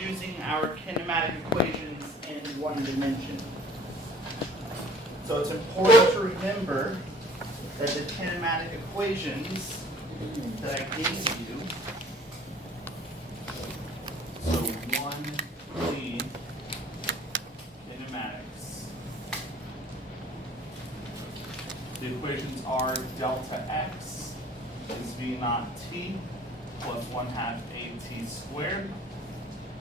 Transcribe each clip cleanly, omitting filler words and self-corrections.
using our kinematic equations in one dimension. So it's important to remember that the kinematic equations that I gave you, so 1D kinematics, the equations are delta x is v naught t plus 1/2 at squared,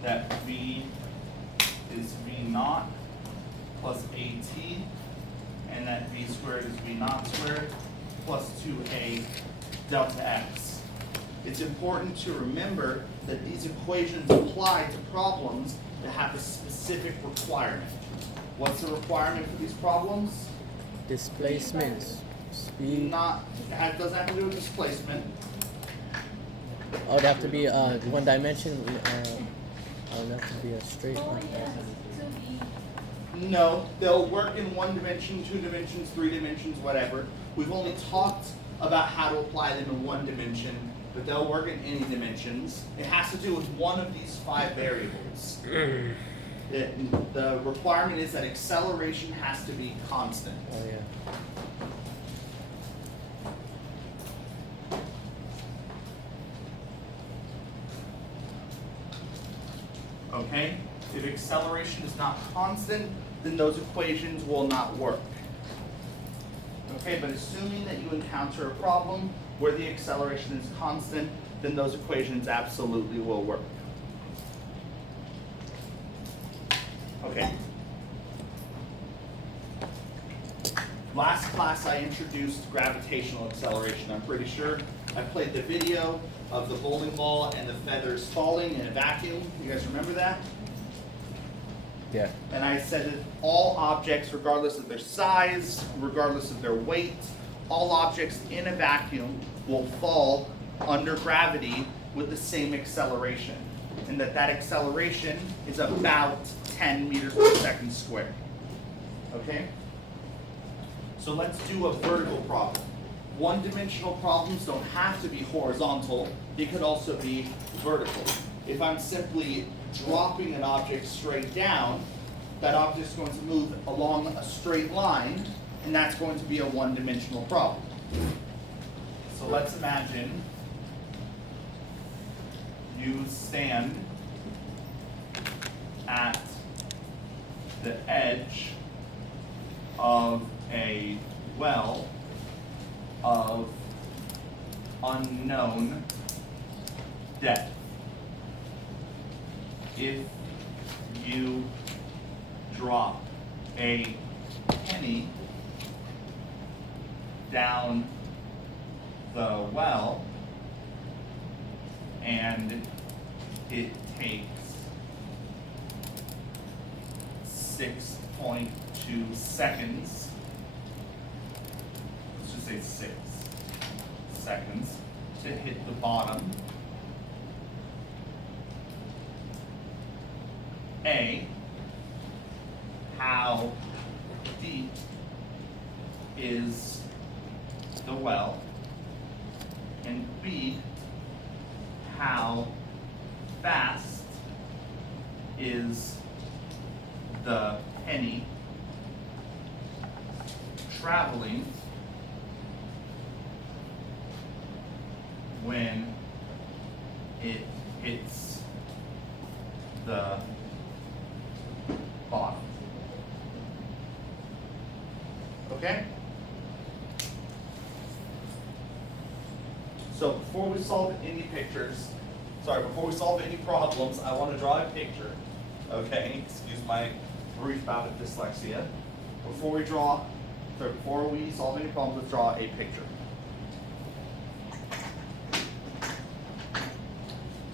that v is v naught plus at, and that v squared is v naught squared plus 2a delta x. It's important to remember that these equations apply to problems that have a specific requirement. What's the requirement for these problems? Displacements. Speed. It doesn't have to do with displacement. Oh, it'd have to be one dimension. It would have to be a straight line. No, they'll work in 1 dimension, 2 dimensions, 3 dimensions, whatever. We've only talked about how to apply them in 1 dimension, but they'll work in any dimensions. It has to do with one of these 5 variables. The requirement is that acceleration has to be constant. Oh yeah. Okay? If acceleration is not constant, then those equations will not work. Okay, but assuming that you encounter a problem where the acceleration is constant, then those equations absolutely will work. Okay. Last class I introduced gravitational acceleration. I'm pretty sure I played the video of the bowling ball and the feathers falling in a vacuum. You guys remember that? Yeah. And I said that all objects, regardless of their size, regardless of their weight, all objects in a vacuum will fall under gravity with the same acceleration. And that acceleration is about 10 meters per second squared. Okay? So let's do a vertical problem. One-dimensional problems don't have to be horizontal. They could also be vertical. If I'm simply dropping an object straight down, that object is going to move along a straight line, and that's going to be a one-dimensional problem. So let's imagine you stand at the edge of a well of unknown depth. If you drop a penny down the well and it takes 6.2 seconds, let's just say 6 seconds to hit the bottom. A, how deep is the well? And B, how fast is the penny traveling when it hits the bottom? Okay? So before we solve any problems, I want to draw a picture. Okay? Excuse my brief bout of dyslexia. Before we solve any problems, let's draw a picture.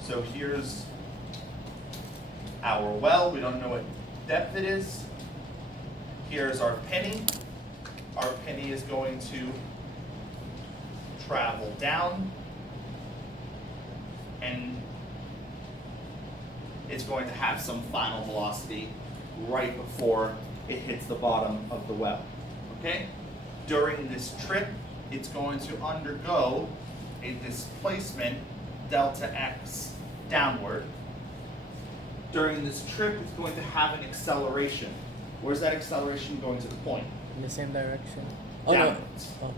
So here's our well. We don't know what depth it is. Here's our penny. Our penny is going to travel down, and it's going to have some final velocity right before it hits the bottom of the well. Okay? During this trip, it's going to undergo a displacement delta x downward. during this trip, it's going to have an acceleration. Where's that acceleration going to the point? In the same direction. Oh no. Downwards. Oh.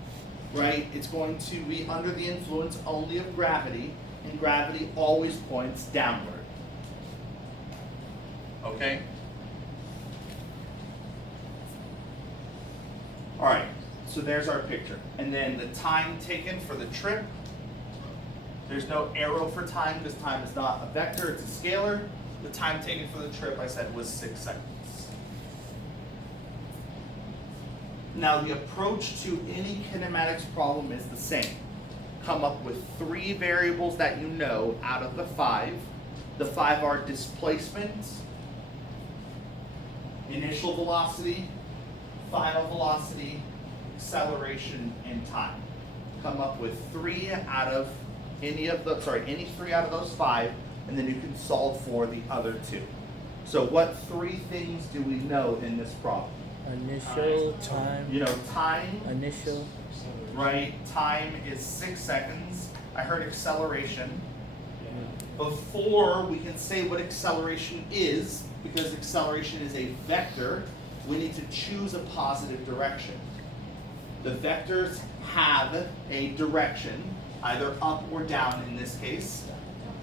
Right? It's going to be under the influence only of gravity, and gravity always points downward. Okay? Alright, so there's our picture. And then the time taken for the trip, there's no arrow for time because time is not a vector, it's a scalar. The time taken for the trip, I said, was 6 seconds. Now the approach to any kinematics problem is the same. Come up with 3 variables that you know out of the 5. The 5 are displacement, initial velocity, final velocity, acceleration, and time. Come up with 3 out of any 3 out of those 5, and then you can solve for the other 2. So what 3 things do we know in this problem? Initial time. You know, time, Initial. right? Time is 6 seconds. I heard acceleration. Before we can say what acceleration is, because acceleration is a vector, we need to choose a positive direction. The vectors have a direction, either up or down in this case.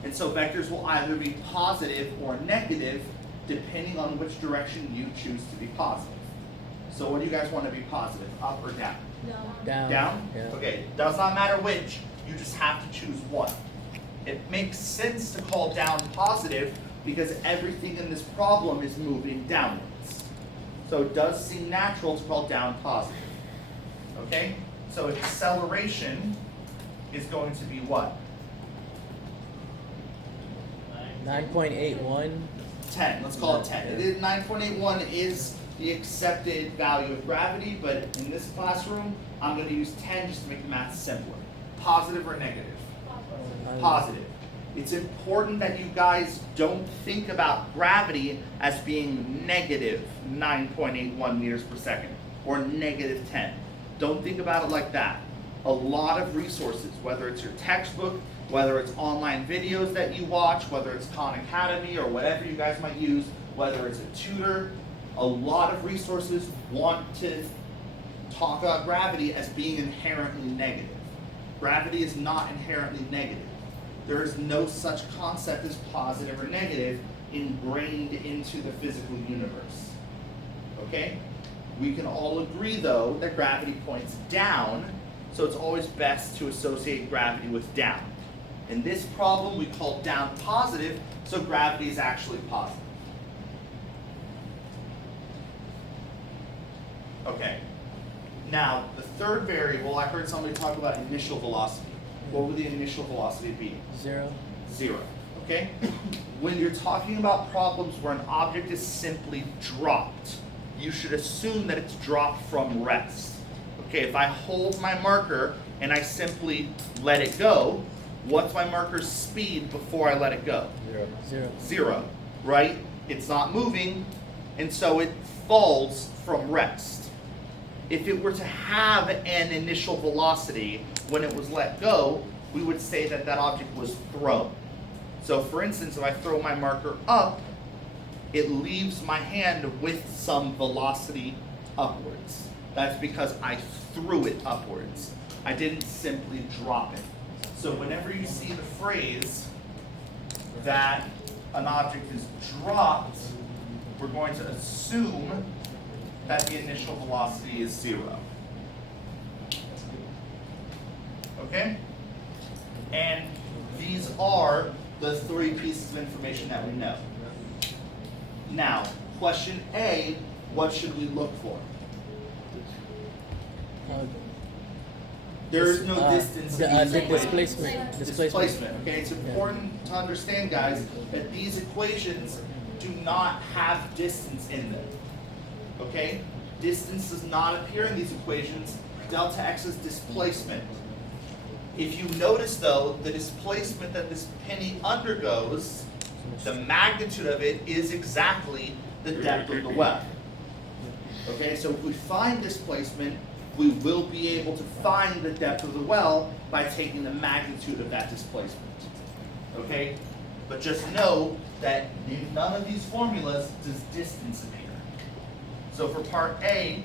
And so vectors will either be positive or negative depending on which direction you choose to be positive. So what do you guys want to be positive, up or down? Down. Down? Yeah. Okay, does not matter which, you just have to choose one. It makes sense to call down positive because everything in this problem is moving downwards. So it does seem natural to call down positive. Okay? So acceleration is going to be what? 9.81. 10. Let's call it 10. It is 9.81 is the accepted value of gravity, but in this classroom, I'm going to use 10 just to make the math simpler. Positive or negative? Positive. It's important that you guys don't think about gravity as being negative 9.81 meters per second or negative 10. Don't think about it like that. A lot of resources, whether it's your textbook, whether it's online videos that you watch, whether it's Khan Academy or whatever you guys might use, whether it's a tutor, a lot of resources want to talk about gravity as being inherently negative. Gravity is not inherently negative. There is no such concept as positive or negative ingrained into the physical universe. Okay? We can all agree, though, that gravity points down, so it's always best to associate gravity with down. In this problem, we call down positive, so gravity is actually positive. Okay. Now, the third variable, I heard somebody talk about initial velocity. What would the initial velocity be? 0. 0. Okay? When you're talking about problems where an object is simply dropped, you should assume that it's dropped from rest. Okay, if I hold my marker and I simply let it go, what's my marker's speed before I let it go? 0. 0, right? It's not moving, and so it falls from rest. If it were to have an initial velocity when it was let go, we would say that that object was thrown. So for instance, if I throw my marker up, it leaves my hand with some velocity upwards. That's because I threw it upwards. I didn't simply drop it. So whenever you see the phrase that an object is dropped, we're going to assume that the initial velocity is 0. Okay? And these are the 3 pieces of information that we know. Now, question A, what should we look for? There is no distance in these equations. Displacement. Okay, it's important to understand, guys, that these equations do not have distance in them. Okay? Distance does not appear in these equations. Delta x is displacement. If you notice, though, the displacement that this penny undergoes, the magnitude of it is exactly the depth of the well. Okay, so if we find displacement, we will be able to find the depth of the well by taking the magnitude of that displacement. Okay? But just know that in none of these formulas does distance appear. So for part A,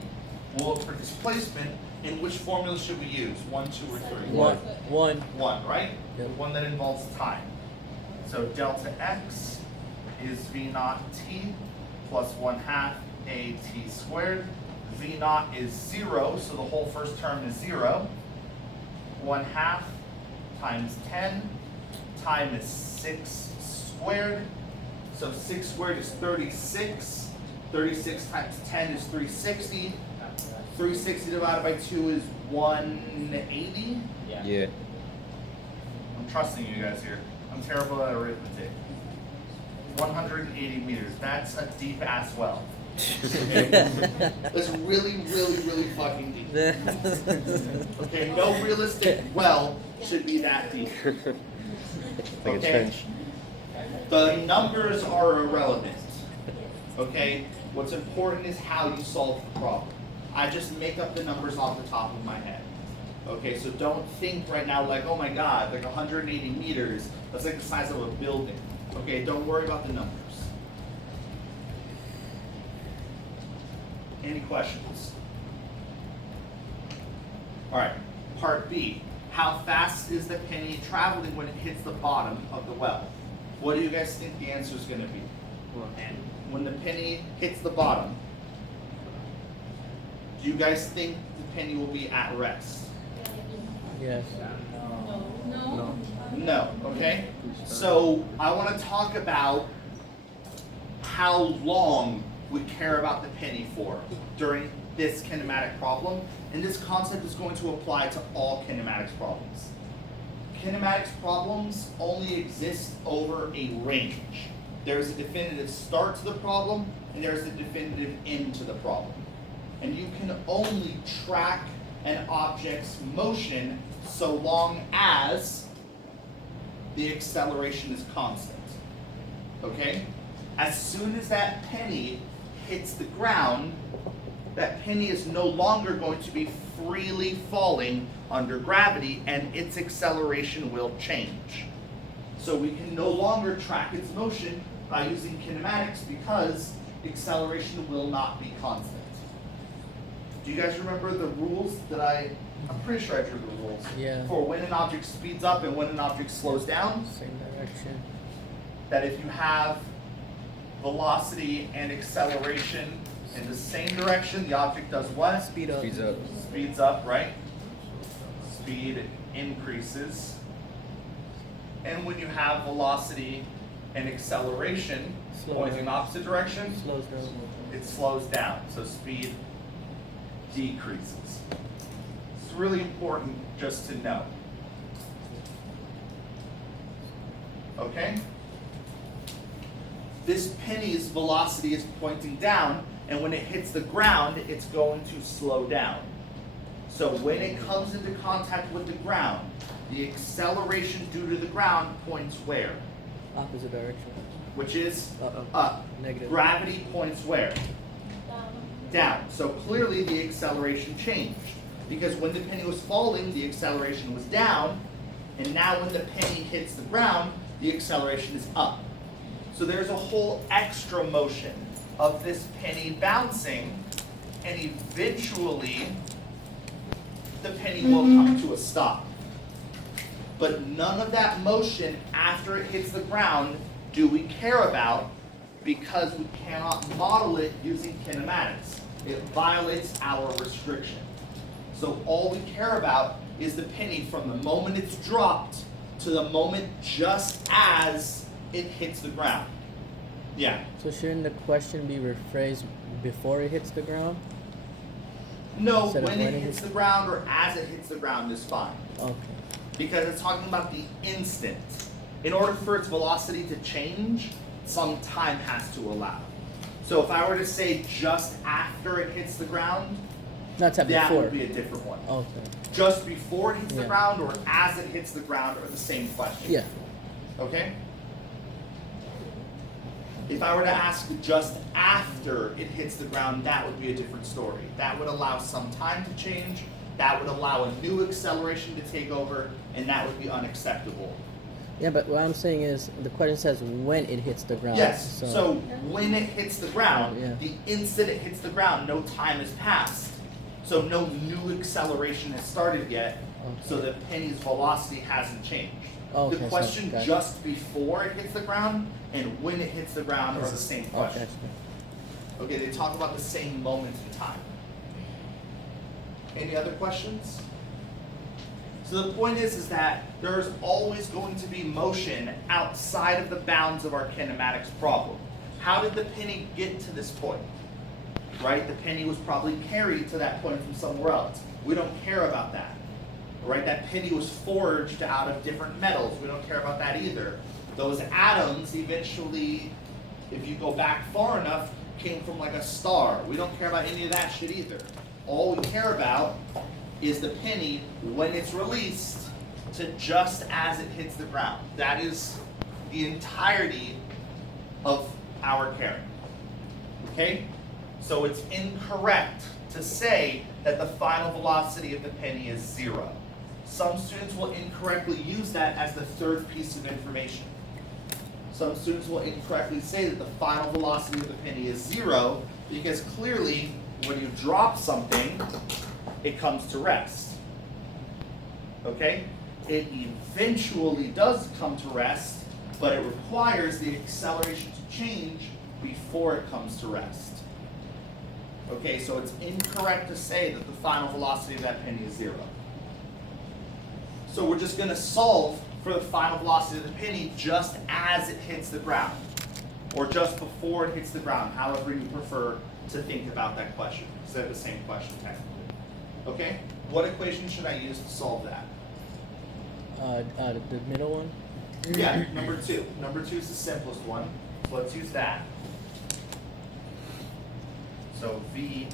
we'll look for displacement. In which formula should we use? 1, 2, or 3? One. 1, right? Yep. The one that involves time. So delta x is v naught t plus 1/2 a t squared. V naught is 0, so the whole first term is 0. 1/2 times 10. Time is 6 squared. So 6 squared is 36. 36 times 10 is 360. 360 divided by 2 is 180. Yeah. I'm trusting you guys here. I'm terrible at arithmetic. 180 meters. That's a deep ass well. That's really, really, really fucking deep. Okay, no realistic well should be that deep. Like a trench. The numbers are irrelevant. Okay? What's important is how you solve the problem. I just make up the numbers off the top of my head. Okay, so don't think right now like, oh my god, like 180 meters, that's like the size of a building. Okay, don't worry about the numbers. Any questions? Alright, part B. How fast is the penny traveling when it hits the bottom of the well? What do you guys think the answer is going to be? When the penny hits the bottom, do you guys think the penny will be at rest? Yes. No, okay? So I want to talk about how long we care about the penny for during this kinematic problem. And this concept is going to apply to all kinematics problems. Kinematics problems only exist over a range. There's a definitive start to the problem, and there's a definitive end to the problem. And you can only track an object's motion so long as the acceleration is constant. Okay? As soon as that penny hits the ground, that penny is no longer going to be freely falling under gravity, and its acceleration will change. So we can no longer track its motion by using kinematics because acceleration will not be constant. Do you guys remember the rules that I'm pretty sure I drew the rules. Yeah. For when an object speeds up and when an object slows down? Same direction. That if you have velocity and acceleration in the same direction, the object does what? Speed up. Speeds up. Speeds up, right? Speed increases. And when you have velocity and acceleration Slows. pointing in opposite direction, Slows down. it slows down. So speed decreases. It's really important just to know. Okay? This penny's velocity is pointing down, and when it hits the ground, it's going to slow down. So when it comes into contact with the ground, the acceleration due to the ground points where? Opposite direction. Which is Uh-oh. up. Negative. Gravity points where? Down. So clearly the acceleration changed. Because when the penny was falling, the acceleration was down, and now when the penny hits the ground, the acceleration is up. So there's a whole extra motion of this penny bouncing, and eventually the penny will come to a stop. But none of that motion after it hits the ground do we care about because we cannot model it using kinematics. It violates our restriction. So all we care about is the penny from the moment it's dropped to the moment just as it hits the ground. Yeah. So shouldn't the question be rephrased before it hits the ground? No, Instead of when when it it hits hits- the ground or as it hits the ground is fine. Okay. Because it's talking about the instant. In order for its velocity to change, some time has to allow. So if I were to say just after it hits the ground, Not that that before. would be a different one. Okay. Just before it hits the Yeah. ground or as it hits the ground are the same question. Yeah. Okay? If I were to ask just after it hits the ground, that would be a different story. That would allow some time to change, that would allow a new acceleration to take over, and that would be unacceptable. Yeah, but what I'm saying is the question says when it hits the ground. Yes, so when it hits the ground, Yeah. the instant it hits the ground, no time has passed. So no new acceleration has started yet, so the penny's velocity hasn't changed. Okay, The so question gotcha. just before it hits the ground and when it hits the ground are the same question. Okay. Okay, they talk about the same moment in time. Any other questions? So the point is that there is always going to be motion outside of the bounds of our kinematics problem. How did the penny get to this point? Right? The penny was probably carried to that point from somewhere else. We don't care about that. Right? That penny was forged out of different metals. We don't care about that either. Those atoms eventually, if you go back far enough, came from like a star. We don't care about any of that shit either. All we care about is the penny when it's released to just as it hits the ground. That is the entirety of our caring. Okay? So it's incorrect to say that the final velocity of the penny is 0. Some students will incorrectly use that as the third piece of information. Some students will incorrectly say that the final velocity of the penny is 0 because clearly when you drop something, it comes to rest. Okay? It eventually does come to rest, but it requires the acceleration to change before it comes to rest. Okay, so it's incorrect to say that the final velocity of that penny is 0. So we're just going to solve for the final velocity of the penny just as it hits the ground, or just before it hits the ground, however you prefer to think about that question. Because they're the same question technically. Okay? What equation should I use to solve that? The middle one. Yeah, number 2. Number 2 is the simplest one, so let's use that. So V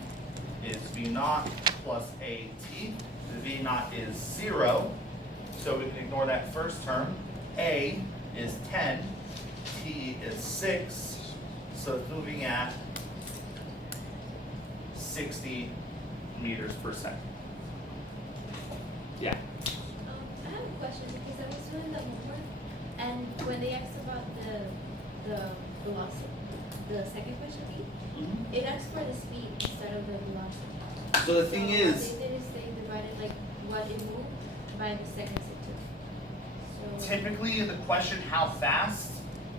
is V naught plus AT. The V naught is 0, so we can ignore that first term. A is 10, T is 6, so it's moving at 60 meters per second. Yeah. I have a question because I was doing the homework, and when they asked about the velocity, the second question, it asked for the speed instead of the velocity. So the thing is, they didn't say divided like what it moved by the seconds it took. So typically the question how fast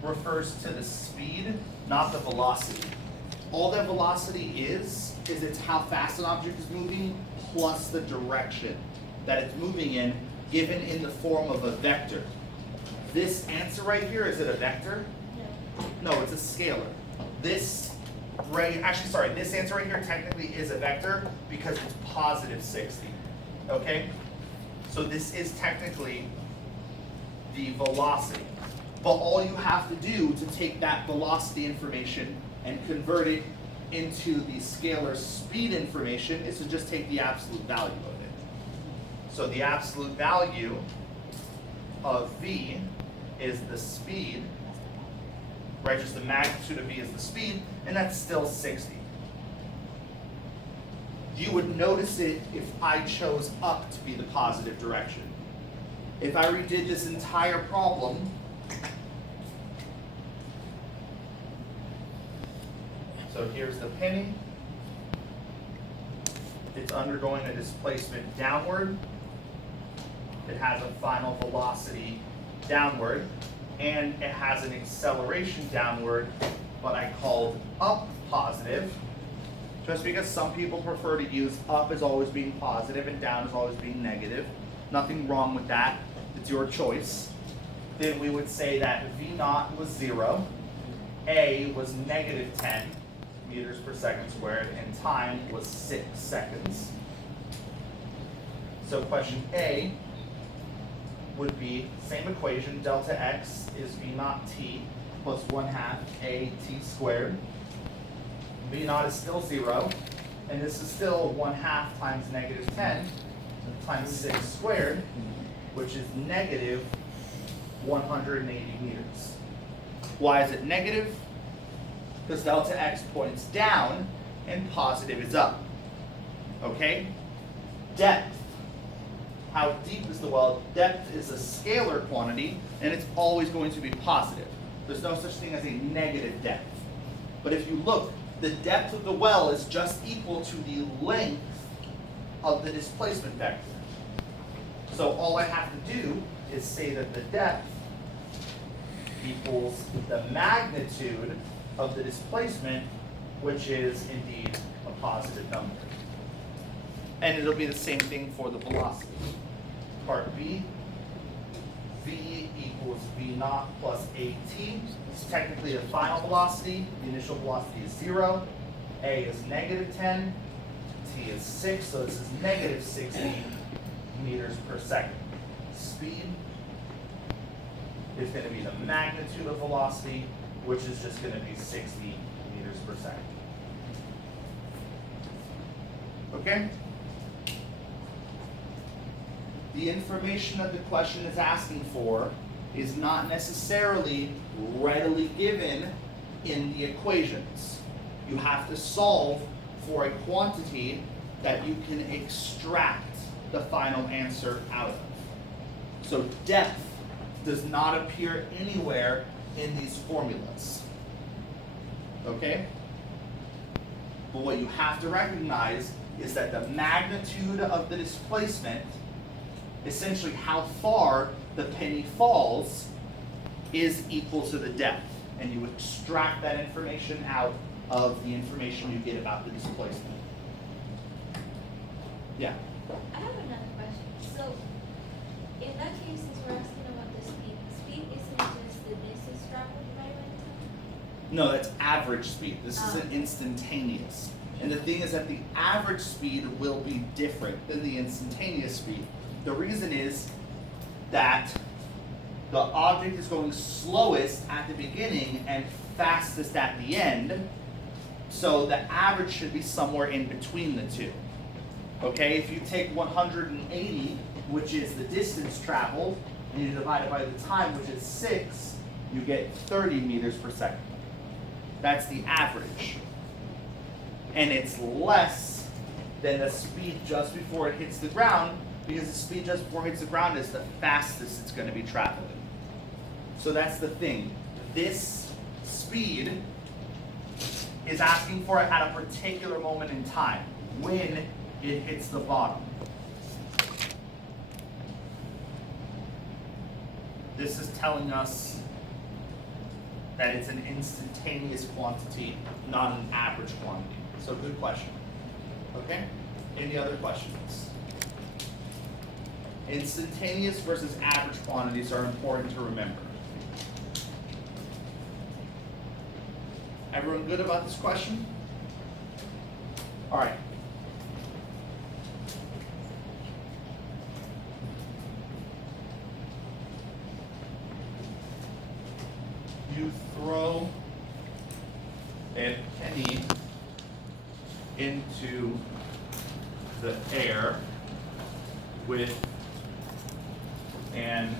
refers to the speed, not the velocity. All that velocity is it's how fast an object is moving plus the direction that it's moving in, given in the form of a vector. This answer right here, is it a vector? no. No, it's a scalar. This answer right here technically is a vector because it's positive 60. Okay? So this is technically the velocity. But all you have to do to take that velocity information and convert it into the scalar speed information is to just take the absolute value of it. So the absolute value of V is the speed, right? Just the magnitude of V is the speed, and that's still 60. You would notice it if I chose up to be the positive direction. If I redid this entire problem, so here's the penny. It's undergoing a displacement downward. It has a final velocity downward, and it has an acceleration downward, but I called up positive, just because some people prefer to use up as always being positive and down as always being negative. Nothing wrong with that. It's your choice. Then we would say that V naught was 0, A was negative 10 meters per second squared, and time was 6 seconds. So question A would be same equation, delta x is V naught t plus 1/2 a t squared. V naught is still 0, and this is still 1/2 times negative 10 times 6 squared, which is negative 180 meters. Why is it negative? Because delta x points down and positive is up. Okay? Depth. how deep is the well? Depth is a scalar quantity, and it's always going to be positive. There's no such thing as a negative depth. But if you look, the depth of the well is just equal to the length of the displacement vector. So all I have to do is say that the depth equals the magnitude of the displacement, which is indeed a positive number. And it'll be the same thing for the velocity. Part B, V equals V naught plus AT. It's technically the final velocity. The initial velocity is 0. A is -10. T is 6, so this is -60 meters per second. Speed is going to be the magnitude of velocity, which is just going to be 60 meters per second. Okay? The information that the question is asking for is not necessarily readily given in the equations. You have to solve for a quantity that you can extract the final answer out of. So depth does not appear anywhere in these formulas. Okay? But what you have to recognize is that the magnitude of the displacement, essentially how far the penny falls, is equal to the depth. And you extract that information out of the information you get about the displacement. Yeah? I have another question. So, in that case, since we're asking about the speed isn't just the distance traveled divided by the time? No, that's average speed. This isn't instantaneous. And the thing is that the average speed will be different than the instantaneous speed. The reason is that the object is going slowest at the beginning and fastest at the end, so the average should be somewhere in between the two. Okay, if you take 180, which is the distance traveled, and you divide it by the time, which is 6, you get 30 meters per second. That's the average. And it's less than the speed just before it hits the ground, because the speed just before it hits the ground is the fastest it's going to be traveling. So that's the thing. This speed is asking for it at a particular moment in time, when it hits the bottom. This is telling us that it's an instantaneous quantity, not an average quantity. So good question. Okay? Any other questions? Instantaneous versus average quantities are important to remember. Everyone good about this question? All right. You throw a penny into the air with an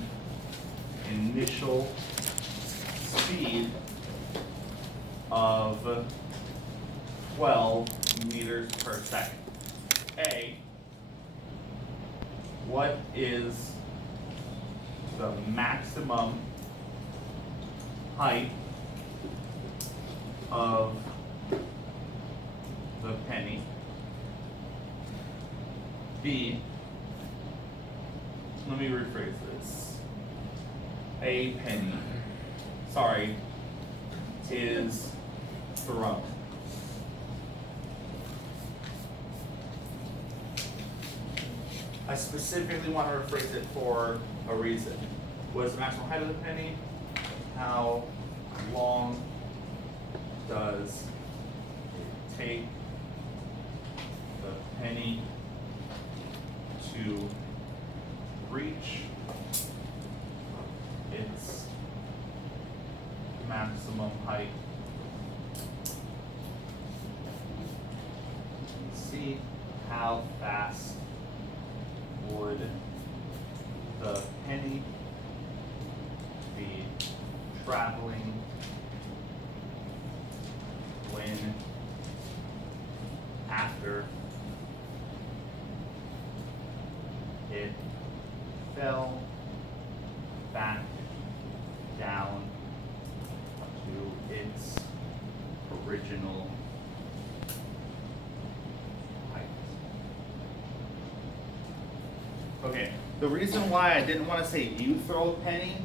initial speed of 12 meters per second. A, what is the maximum height of the penny? B, let me rephrase this. A penny, sorry, is thrown. I specifically want to rephrase it for a reason. What is the maximum height of the penny? How long does it take the penny to reach its maximum height? See how fast would the penny be traveling when after it original height. Okay, the reason why I didn't want to say you throw a penny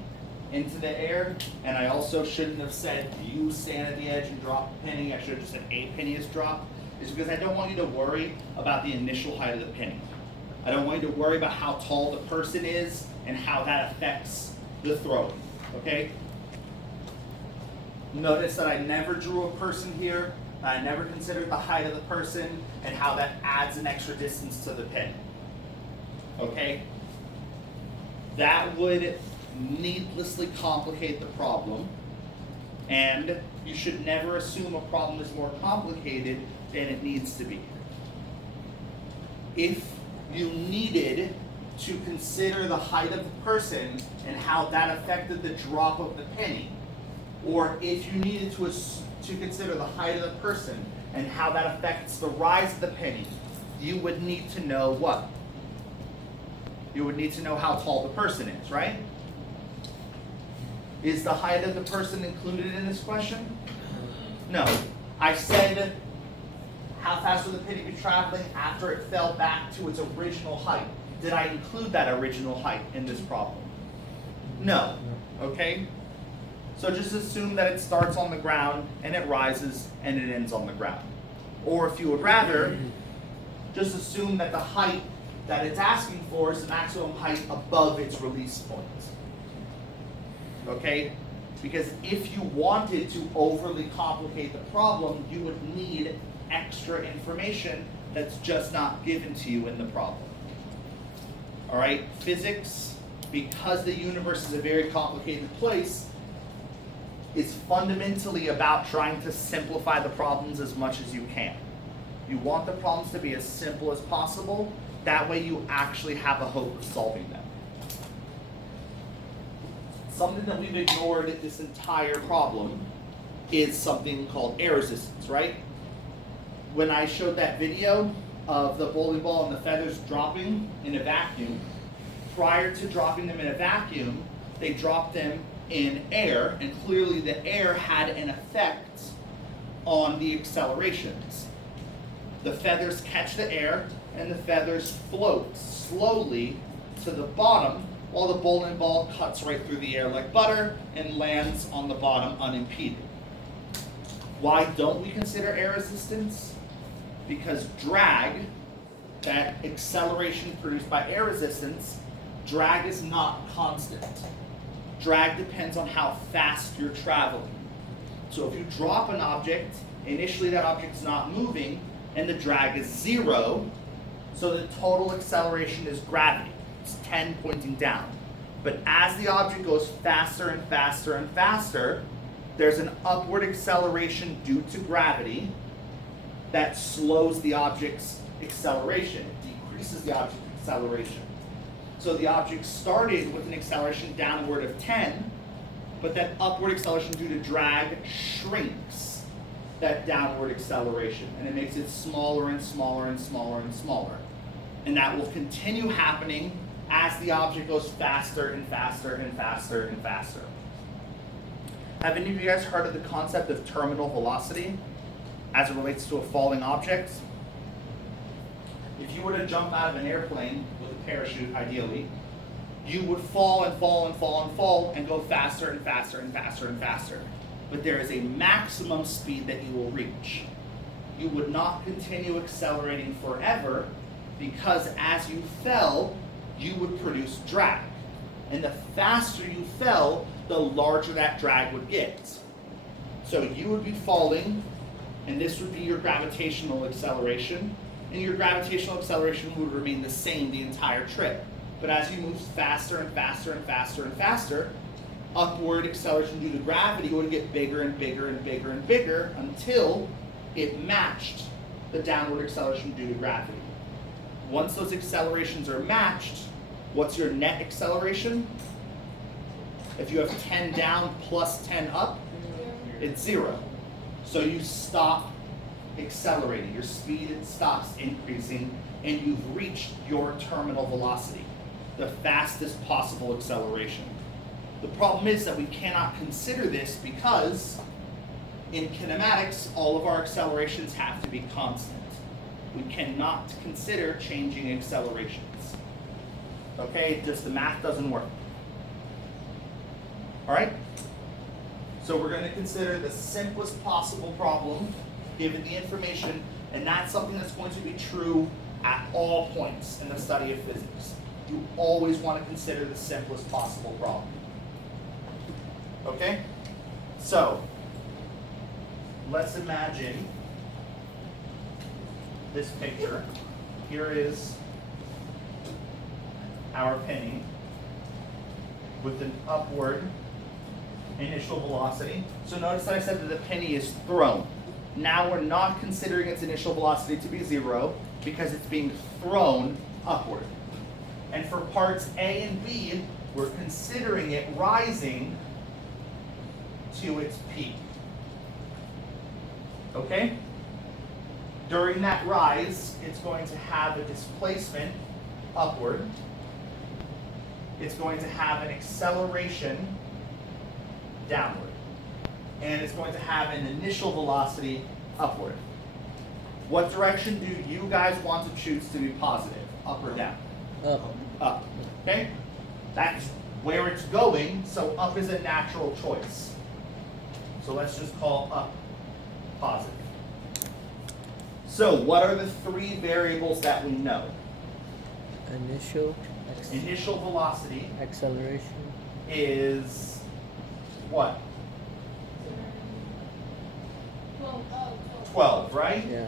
into the air, and I also shouldn't have said you stand at the edge and drop a penny, I should have just said a penny is dropped, is because I don't want you to worry about the initial height of the penny. I don't want you to worry about how tall the person is and how that affects the throwing, okay? Notice that I never drew a person here. I never considered the height of the person and how that adds an extra distance to the penny. Okay? That would needlessly complicate the problem, and you should never assume a problem is more complicated than it needs to be. If you needed to consider the height of the person and how that affected the drop of the penny, or if you needed to consider the height of the person and how that affects the rise of the penny, you would need to know what? You would need to know how tall the person is, right? Is the height of the person included in this question? No. I said, how fast would the penny be traveling after it fell back to its original height? Did I include that original height in this problem? No. Okay? So just assume that it starts on the ground and it rises and it ends on the ground. Or if you would rather, just assume that the height that it's asking for is the maximum height above its release point. Okay? Because if you wanted to overly complicate the problem, you would need extra information that's just not given to you in the problem. All right? Physics, because the universe is a very complicated place, is fundamentally about trying to simplify the problems as much as you can. You want the problems to be as simple as possible. That way you actually have a hope of solving them. Something that we've ignored in this entire problem is something called air resistance, right? When I showed that video of the bowling ball and the feathers dropping in a vacuum, prior to dropping them in a vacuum, they dropped them in air, and clearly the air had an effect on the accelerations. The feathers catch the air, and the feathers float slowly to the bottom, while the bowling ball cuts right through the air like butter and lands on the bottom unimpeded. Why don't we consider air resistance? Because drag, that acceleration produced by air resistance, drag is not constant. Drag depends on how fast you're traveling. So if you drop an object, initially that object's not moving, and the drag is 0, so the total acceleration is gravity. It's 10 pointing down. But as the object goes faster and faster and faster, there's an upward acceleration due to gravity that slows the object's acceleration. It decreases the object's acceleration. So the object started with an acceleration downward of 10, but that upward acceleration due to drag shrinks that downward acceleration, and it makes it smaller and smaller and smaller and smaller. And that will continue happening as the object goes faster and faster and faster and faster. Have any of you guys heard of the concept of terminal velocity as it relates to a falling object? If you were to jump out of an airplane with a parachute, ideally, you would fall and fall and fall and fall and go faster and faster and faster and faster. But there is a maximum speed that you will reach. You would not continue accelerating forever, because as you fell, you would produce drag. And the faster you fell, the larger that drag would get. So you would be falling, and this would be your gravitational acceleration, and your gravitational acceleration would remain the same the entire trip. But as you move faster and faster and faster and faster, upward acceleration due to gravity would get bigger and bigger and bigger and bigger until it matched the downward acceleration due to gravity. Once those accelerations are matched, what's your net acceleration? If you have 10 down plus 10 up, it's 0. So you stop accelerating, your speed stops increasing, and you've reached your terminal velocity, the fastest possible acceleration. The problem is that we cannot consider this because In kinematics, all of our accelerations have to be constant. We cannot consider changing accelerations. Okay, just the math doesn't work. All right? So we're going to consider the simplest possible problem given the information, and that's something that's going to be true at all points in the study of physics. You always want to consider the simplest possible problem. Okay? So, let's imagine this picture. Here is our penny with an upward initial velocity. So notice that I said that the penny is thrown. Now we're not considering its initial velocity to be 0 because it's being thrown upward. And for parts A and B, we're considering it rising to its peak. Okay? During that rise, it's going to have a displacement upward. It's going to have an acceleration downward. And it's going to have an initial velocity upward. What direction do you guys want to choose to be positive? Up or down? Up. Up. Okay? That's where it's going, so up is a natural choice. So let's just call up positive. So what are the 3 variables that we know? Initial. Initial velocity Acceleration. is what? 12, right? Yeah.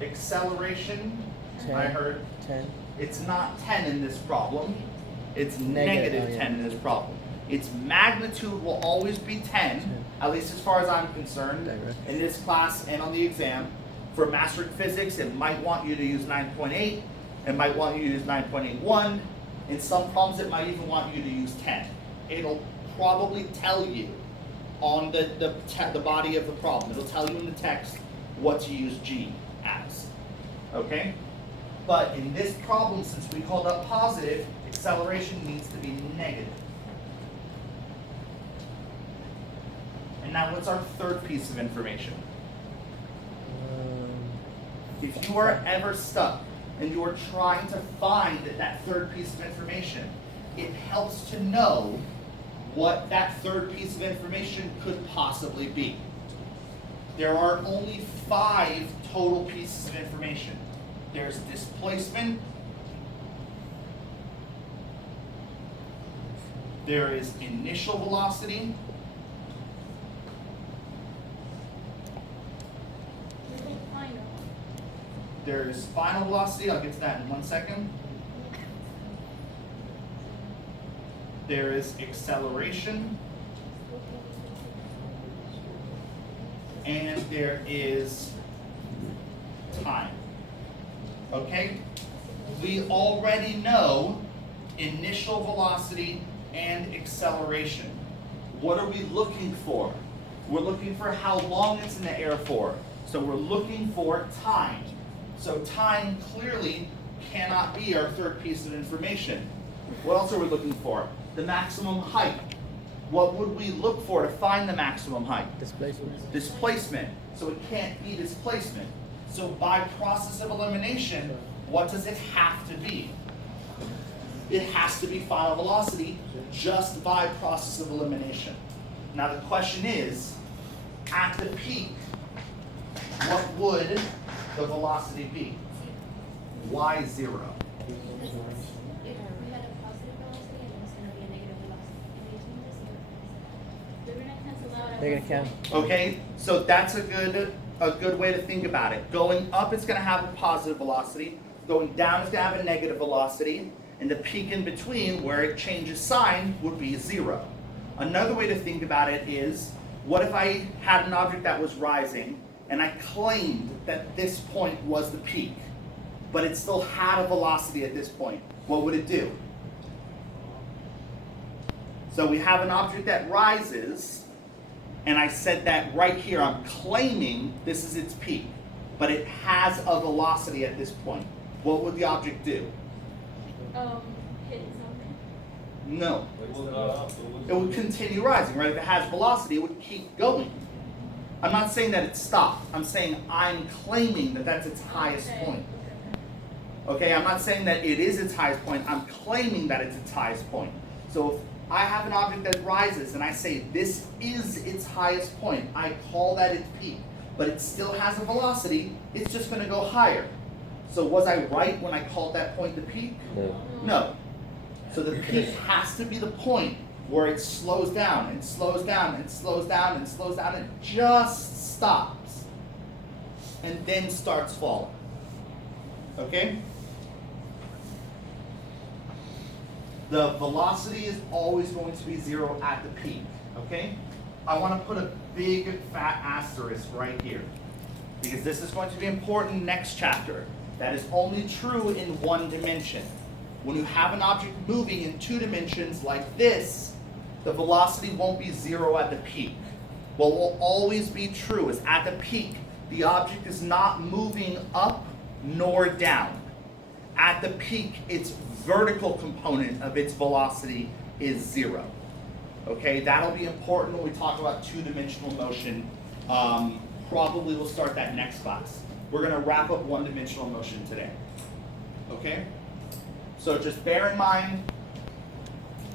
Acceleration, 10. I heard, 10. it's not 10 in this problem. It's Negative, negative oh, yeah. 10 in this problem. Its magnitude will always be 10, at least as far as I'm concerned, Direct. in this class and on the exam. For Mastering Physics, it might want you to use 9.8. It might want you to use 9.81. In some problems, it might even want you to use 10. It'll probably tell you on the body of the problem. It'll tell you in the text what to use G as. Okay? But in this problem, since we called up positive, acceleration needs to be negative. And now what's our third piece of information? If you are ever stuck and you are trying to find that third piece of information, it helps to know what that third piece of information could possibly be. There are only 5 total pieces of information. There's displacement, there is initial velocity, there is final velocity, I'll get to that in 1 second. There is acceleration, and there is time. Okay? We already know initial velocity and acceleration. What are we looking for? We're looking for how long it's in the air for. So we're looking for time. So time clearly cannot be our third piece of information. What else are we looking for? The maximum height. What would we look for to find the maximum height? Displacement. Displacement. So it can't be displacement. So by process of elimination, what does it have to be? It has to be final velocity just by process of elimination. Now the question is, at the peak, what would the velocity be? Why 0? If we had a positive velocity and it was going to be a negative velocity, they're going to cancel out. They're gonna count. Okay, so that's a good way to think about it. Going up, it's going to have a positive velocity. Going down, it's going to have a negative velocity. And the peak in between, where it changes sign, would be 0. Another way to think about it is, what if I had an object that was rising, and I claimed that this point was the peak, but it still had a velocity at this point? What would it do? So we have an object that rises, and I said that right here, I'm claiming this is its peak, but it has a velocity at this point. What would the object do? Hit something. No. It would continue rising, right? If it has velocity, it would keep going. I'm not saying that it stopped. I'm saying I'm claiming that that's its highest point. Okay, I'm not saying that it is its highest point. I'm claiming that it's its highest point. So if I have an object that rises and I say this is its highest point, I call that its peak, but it still has a velocity, it's just going to go higher. So was I right when I called that point the peak? No. No. So the peak has to be the point where it slows down and slows down and slows down and slows down and just stops and then starts falling. Okay? The velocity is always going to be 0 at the peak. Okay? I want to put a big fat asterisk right here because this is going to be important next chapter. That is only true in one dimension. When you have an object moving in 2 dimensions like this, the velocity won't be 0 at the peak. What will always be true is at the peak, the object is not moving up nor down. At the peak, its vertical component of its velocity is 0. Okay, that'll be important when we talk about 2-dimensional motion. Probably we'll start that next class. We're going to wrap up 1-dimensional motion today. Okay? So just bear in mind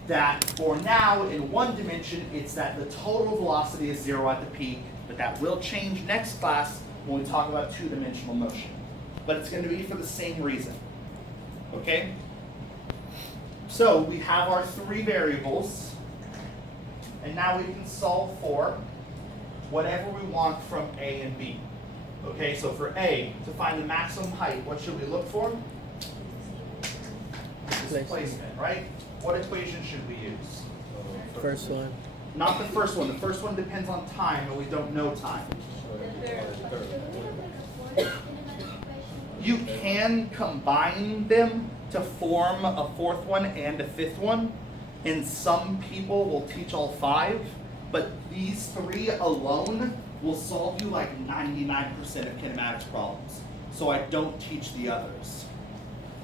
that for now, in 1 dimension, it's that the total velocity is 0 at the peak, but that will change next class when we talk about 2-dimensional motion. But it's going to be for the same reason. Okay? So we have our 3 variables, and now we can solve for whatever we want from A and B. Okay, so for A, to find the maximum height, what should we look for? Displacement, right? What equation should we use? First one. Not the first one. The first one depends on time, and we don't know time. You can combine them to form a 4th one and a 5th one, and some people will teach all 5, but these 3 alone will solve you like 99% of kinematics problems. So I don't teach the others.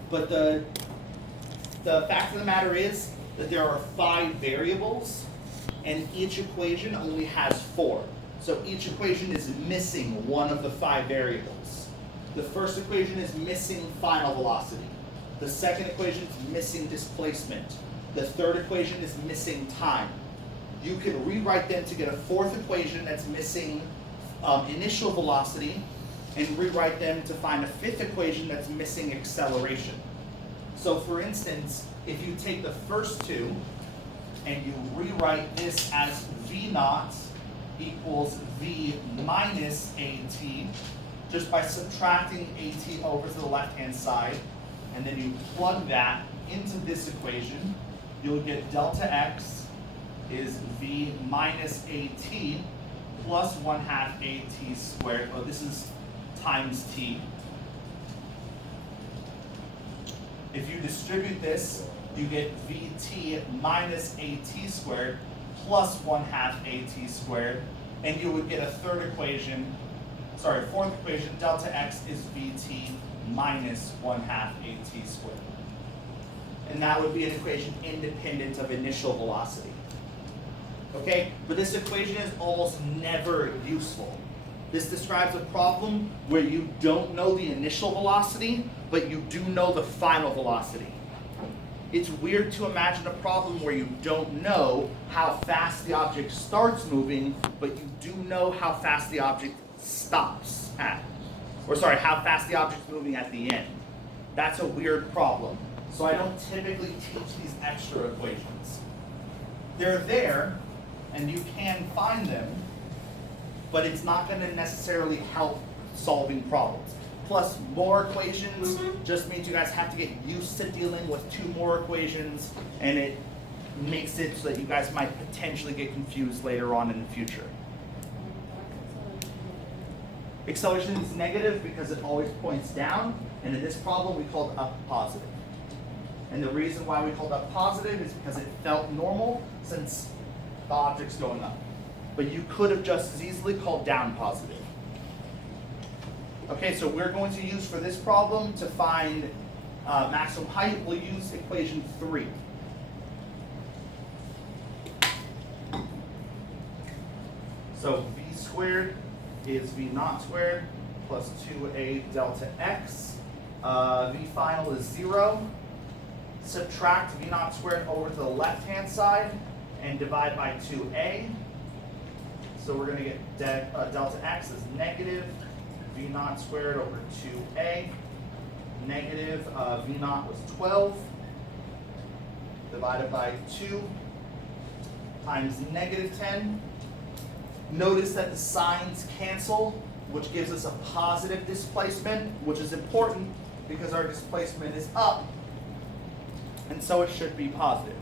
But the fact of the matter is that there are 5 variables, and each equation only has 4. So each equation is missing one of the 5 variables. The first equation is missing final velocity. The second equation is missing displacement. The third equation is missing time. You can rewrite them to get a 4th equation that's missing initial velocity, and rewrite them to find a 5th equation that's missing acceleration. So for instance, if you take the first 2 and you rewrite this as V naught equals V minus AT, just by subtracting AT over to the left-hand side, and then you plug that into this equation, you'll get delta x is V minus AT plus 1/2 AT squared. Oh, this is times t. If you distribute this, you get Vt minus AT squared plus 1/2 AT squared, and you would get a 4th equation, delta x is Vt minus 1/2 AT squared. And that would be an equation independent of initial velocity. Okay, but this equation is almost never useful. This describes a problem where you don't know the initial velocity, but you do know the final velocity. It's weird to imagine a problem where you don't know how fast the object starts moving, but you do know how fast the object stops at. How fast the object's moving at the end. That's a weird problem. So I don't typically teach these extra equations. They're there, and you can find them, but it's not going to necessarily help solving problems. Plus, more equations just means you guys have to get used to dealing with 2 more equations, and it makes it so that you guys might potentially get confused later on in the future. Acceleration is negative because it always points down, and in this problem we called up positive. And the reason why we called up positive is because it felt normal since the object's going up. But you could have just as easily called down positive. Okay, so we're going to use for this problem to find maximum height, we'll use equation 3. So v squared is V naught squared plus 2a delta x. V final is 0. Subtract V naught squared over to the left-hand side and divide by 2a. So we're going to get delta x is negative V naught squared over 2a. Negative V naught was 12 divided by 2 times negative 10. Notice that the signs cancel, which gives us a positive displacement, which is important because our displacement is up, and so it should be positive.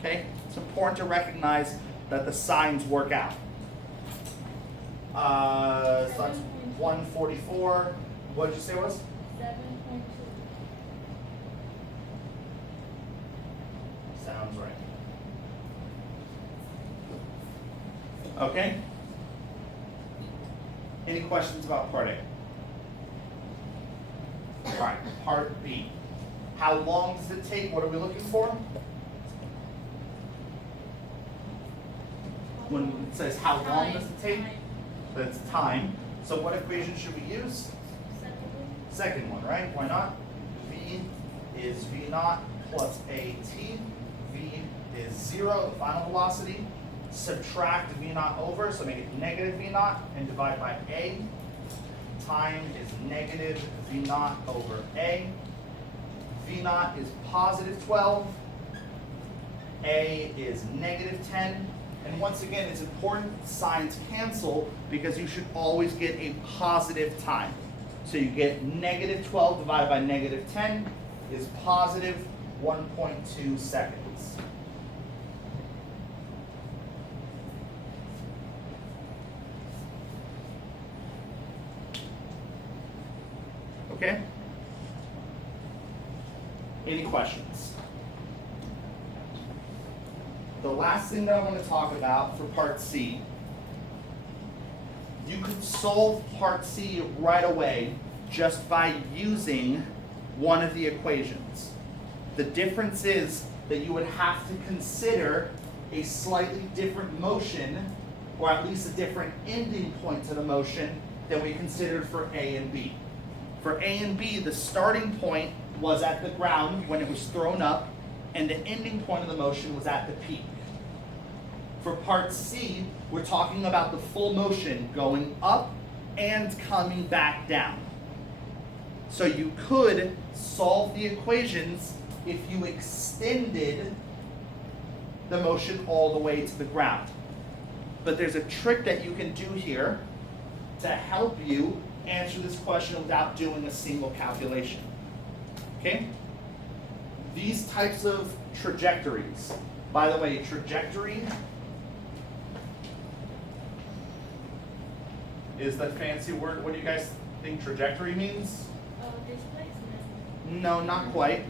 Okay? It's important to recognize that the signs work out. So that's 144. What did you say it was? 7.2. Sounds right. Okay? Any questions about part A? Alright, part B. How long does it take? What are we looking for? When it says how long does it take, that's time. So what equation should we use? Second one, right? Why not? V is V naught plus AT. V is 0, the final velocity. Subtract V naught over, so make it negative V naught, and divide by A. Time is negative V naught over A. V naught is positive 12. A is negative 10. And once again, it's important signs cancel because you should always get a positive time. So you get negative 12 divided by negative 10 is positive 1.2 seconds. Okay? Any questions? The last thing that I want to talk about for part C, you could solve part C right away just by using one of the equations. The difference is that you would have to consider a slightly different motion, or at least a different ending point to the motion than we considered for A and B. For A and B, the starting point was at the ground when it was thrown up, and the ending point of the motion was at the peak. For part C, we're talking about the full motion going up and coming back down. So you could solve the equations if you extended the motion all the way to the ground. But there's a trick that you can do here to help you answer this question without doing a single calculation. Okay? These types of trajectories, by the way, trajectory is the fancy word. What do you guys think trajectory means? Displacement. No, not quite.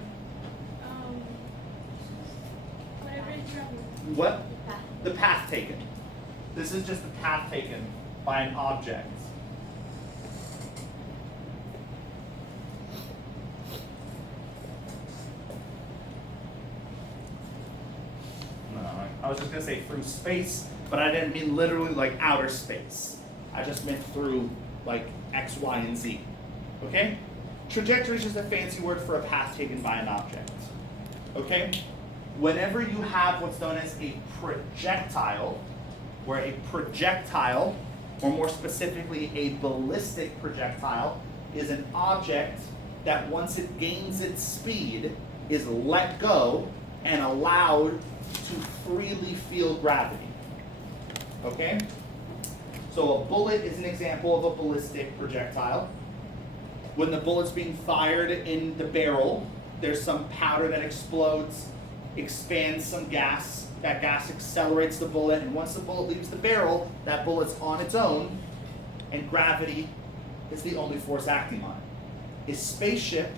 Whatever is wrong. What? The path taken. This is just the path taken by an object. No, I was just gonna say through space, but I didn't mean literally like outer space. I just meant through like X, Y, and Z. Okay? Trajectory is just a fancy word for a path taken by an object. Okay? Whenever you have what's known as a projectile, where a projectile, or more specifically a ballistic projectile, is an object that once it gains its speed is let go and allowed to freely feel gravity. Okay? So a bullet is an example of a ballistic projectile. When the bullet's being fired in the barrel, there's some powder that explodes, expands some gas. That gas accelerates the bullet, and once the bullet leaves the barrel, that bullet's on its own, and gravity is the only force acting on it. A spaceship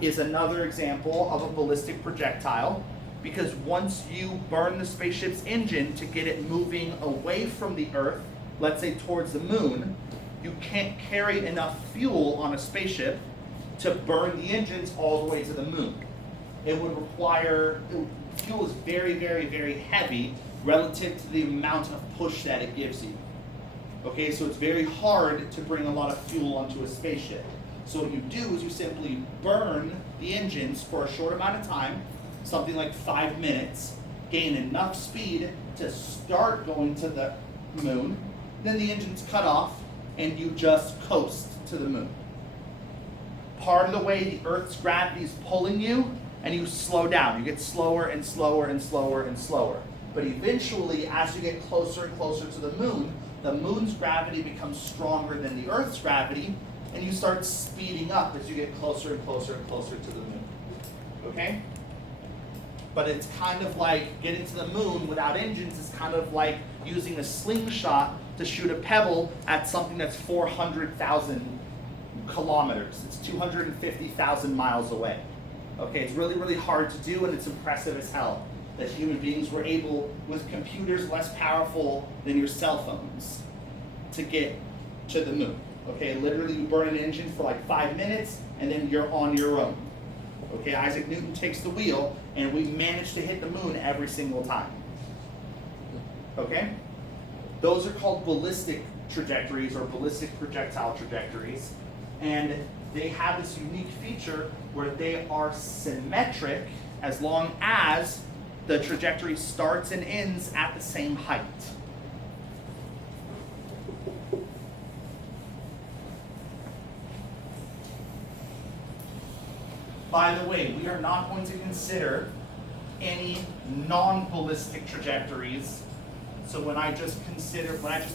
is another example of a ballistic projectile, because once you burn the spaceship's engine to get it moving away from the Earth, let's say towards the moon, you can't carry enough fuel on a spaceship to burn the engines all the way to the moon. It would require, fuel is very, very, very heavy relative to the amount of push that it gives you. Okay, so it's very hard to bring a lot of fuel onto a spaceship. So what you do is you simply burn the engines for a short amount of time, something like 5 minutes, gain enough speed to start going to the moon, then the engine's cut off, and you just coast to the moon. Part of the way the Earth's gravity is pulling you, and you slow down. You get slower and slower and slower and slower. But eventually, as you get closer and closer to the moon's gravity becomes stronger than the Earth's gravity, and you start speeding up as you get closer and closer and closer to the moon. Okay? But it's kind of like getting to the moon without engines is kind of like using a slingshot to shoot a pebble at something that's 400,000 kilometers. It's 250,000 miles away. Okay, it's really, really hard to do, and it's impressive as hell that human beings were able, with computers less powerful than your cell phones, to get to the moon. Okay, literally you burn an engine for like 5 minutes, and then you're on your own. Okay, Isaac Newton takes the wheel, and we manage to hit the moon every single time. Okay? Those are called ballistic trajectories or ballistic projectile trajectories, and they have this unique feature where they are symmetric as long as the trajectory starts and ends at the same height. By the way, we are not going to consider any non-ballistic trajectories. So when I just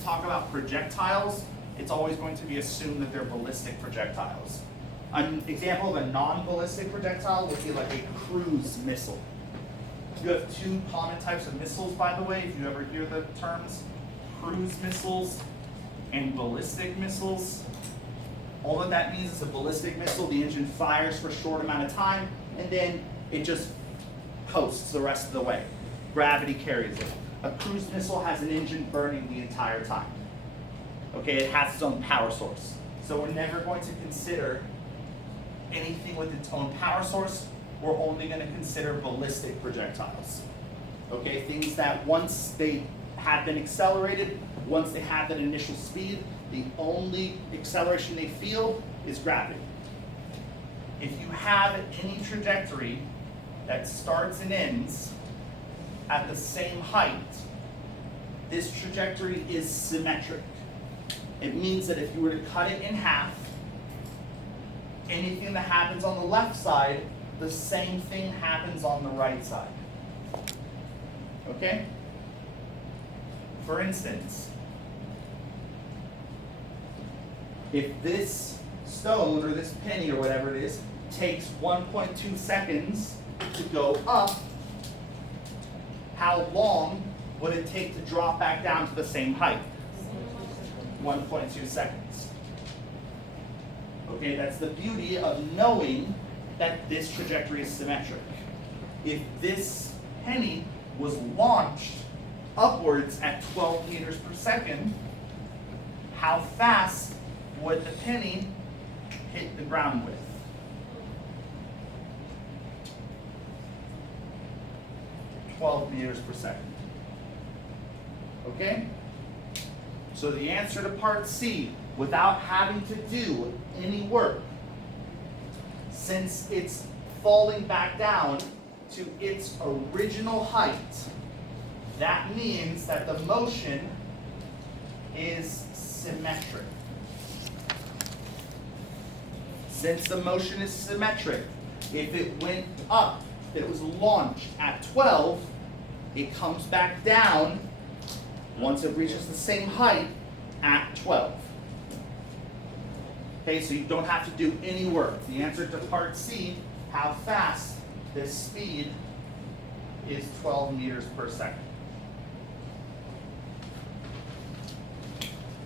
talk about projectiles, it's always going to be assumed that they're ballistic projectiles. An example of a non-ballistic projectile would be like a cruise missile. You have two common types of missiles, by the way, if you ever hear the terms, cruise missiles and ballistic missiles. All that means is a ballistic missile, the engine fires for a short amount of time, and then it just coasts the rest of the way. Gravity carries it. A cruise missile has an engine burning the entire time. Okay, it has its own power source. So we're never going to consider anything with its own power source. We're only going to consider ballistic projectiles. Okay, things that once they have been accelerated, once they have that initial speed, the only acceleration they feel is gravity. If you have any trajectory that starts and ends at the same height, this trajectory is symmetric. It means that if you were to cut it in half, anything that happens on the left side, the same thing happens on the right side. Okay? For instance, if this stone or this penny or whatever it is takes 1.2 seconds to go up, how long would it take to drop back down to the same height? 1.2 seconds. Okay, that's the beauty of knowing that this trajectory is symmetric. If this penny was launched upwards at 12 meters per second, how fast would the penny hit the ground with? "12 meters per second. Okay? So the answer to part C, without having to do any work, since it's falling back down to its original height, that means that the motion is symmetric. Since the motion is symmetric, if it went up, if it was launched at 12, it comes back down once it reaches the same height at 12. Okay, so you don't have to do any work. The answer to part C, how fast this speed is 12 meters per second.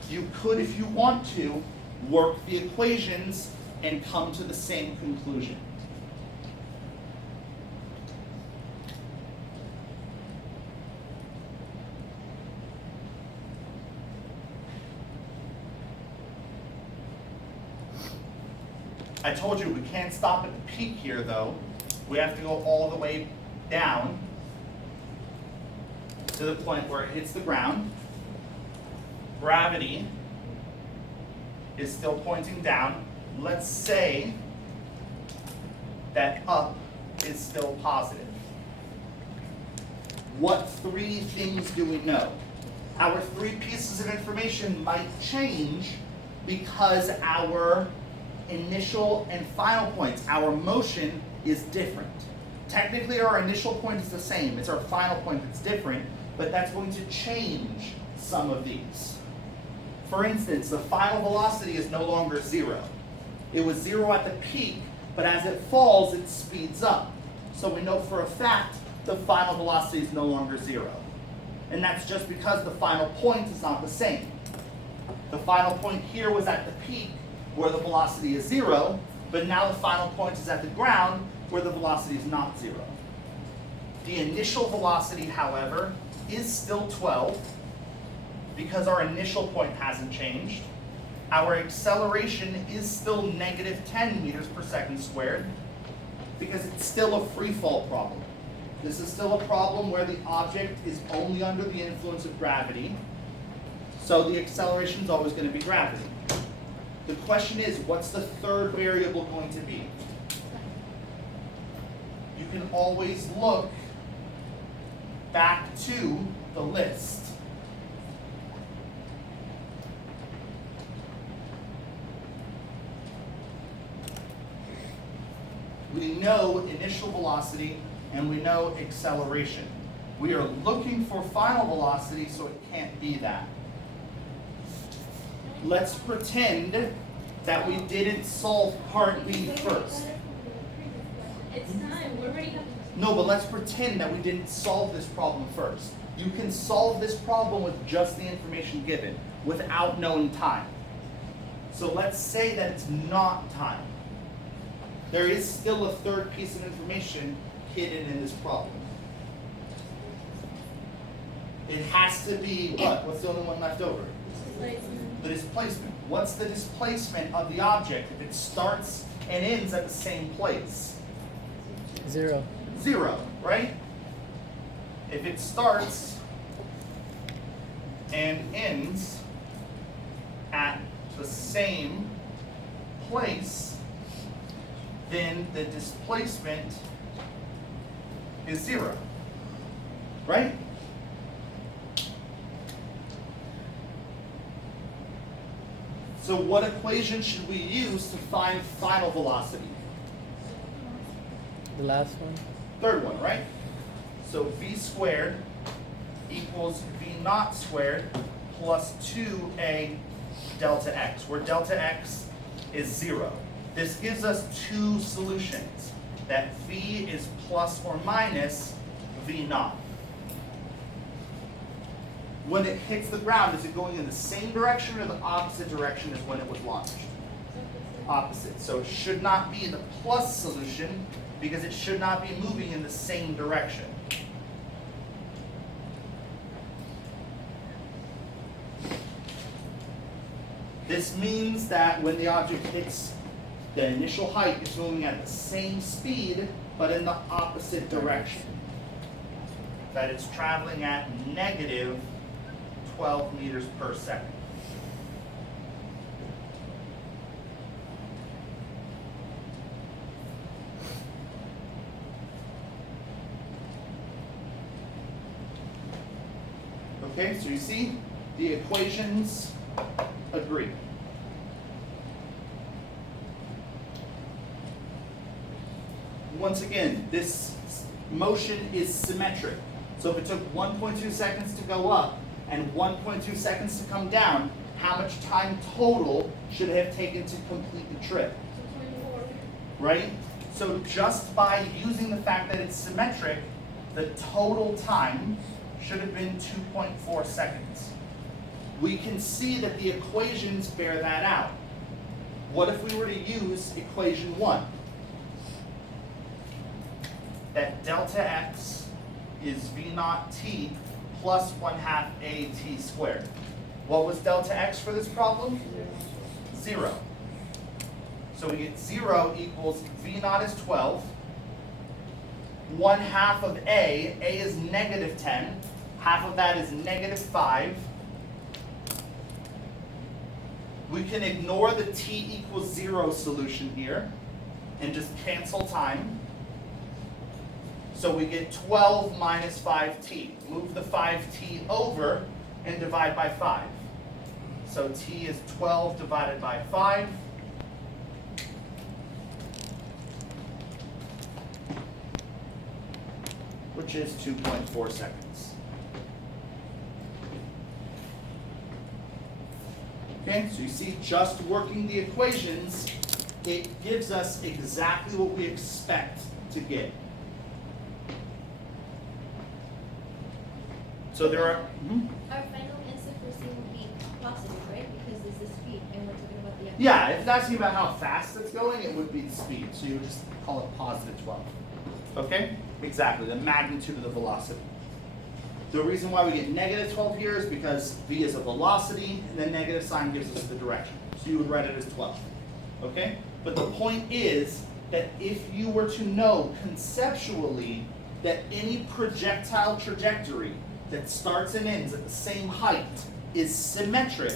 You could, if you want to, work the equations and come to the same conclusion. I told you we can't stop at the peak here, though. We have to go all the way down to the point where it hits the ground. gravity is still pointing down. Let's say that up is still positive. What three things do we know? Our three pieces of information might change because our initial and final points, our motion is different. Technically, our initial point is the same. It's our final point that's different, but that's going to change some of these. For instance, the final velocity is no longer 0. It was 0 at the peak, but as it falls, it speeds up. So we know for a fact the final velocity is no longer 0. And that's just because the final point is not the same. The final point here was at the peak, where the velocity is 0, but now the final point is at the ground, where the velocity is not 0. The initial velocity, however, is still 12, because our initial point hasn't changed. Our acceleration is still negative 10 meters per second squared, because it's still a free fall problem. This is still a problem where the object is only under the influence of gravity, so the acceleration is always going to be gravity. The question is, what's the third variable going to be? You can always look back to the list. We know initial velocity and we know acceleration. We are looking for final velocity, so it can't be that. Let's pretend that we didn't solve part B first. It's time, we're already. No, but let's pretend that we didn't solve this problem first. You can solve this problem with just the information given, without knowing time. So let's say that it's not time. There is still a third piece of information hidden in this problem. It has to be what? What's the only one left over? The displacement. What's the displacement of the object if it starts and ends at the same place? 0. 0, right? If it starts and ends at the same place, then the displacement is 0, right? So what equation should we use to find final velocity? The last one. Third one, right? So v squared equals v naught squared plus 2a delta x, where delta x is 0. This gives us two solutions, that v is plus or minus v naught. When it hits the ground, is it going in the same direction or the opposite direction as when it was launched? Opposite. So it should not be the plus solution because it should not be moving in the same direction. This means that when the object hits the initial height, it's moving at the same speed, but in the opposite direction. That it's traveling at negative 12 meters per second. Okay, so you see, the equations agree. Once again, this motion is symmetric. So if it took 1.2 seconds to go up and 1.2 seconds to come down, how much time total should it have taken to complete the trip? 24. Right? So just by using the fact that it's symmetric, the total time should have been 2.4 seconds. We can see that the equations bear that out. What if we were to use equation 1? That delta x is v naught t plus 1/2 a t squared. What was delta x for this problem? 0. So we get 0 equals v naught is 12. 1/2 of a is negative 10. Half of that is negative 5. We can ignore the t equals 0 solution here and just cancel time. So we get 12 minus 5t. Move the 5t over and divide by 5. So t is 12 divided by 5. Which is 2.4 seconds. Okay, so you see, just working the equations, it gives us exactly what we expect to get. So there are, Our final answer for C will be positive, right? Because it's the speed, and we're talking about the. yeah, if it's asking about how fast it's going, it would be the speed. So you would just call it positive 12. Okay? Exactly, the magnitude of the velocity. The reason why we get negative 12 here is because v is a velocity, and the negative sign gives us the direction. So you would write it as 12. Okay? But the point is that if you were to know conceptually that any projectile trajectory that starts and ends at the same height is symmetric,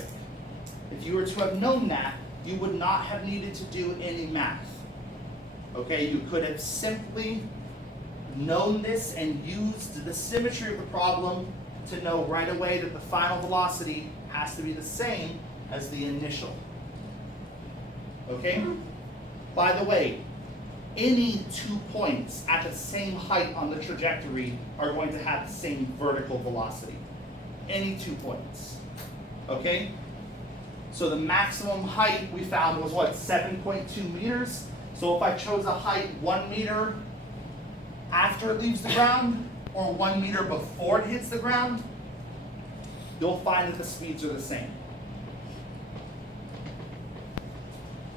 if you were to have known that, you would not have needed to do any math. Okay? You could have simply known this and used the symmetry of the problem to know right away that the final velocity has to be the same as the initial. Okay? By the way, any 2 points at the same height on the trajectory are going to have the same vertical velocity. Any 2 points. Okay? So the maximum height we found was what, 7.2 meters? So if I chose a height 1 meter after it leaves the ground, or 1 meter before it hits the ground, you'll find that the speeds are the same.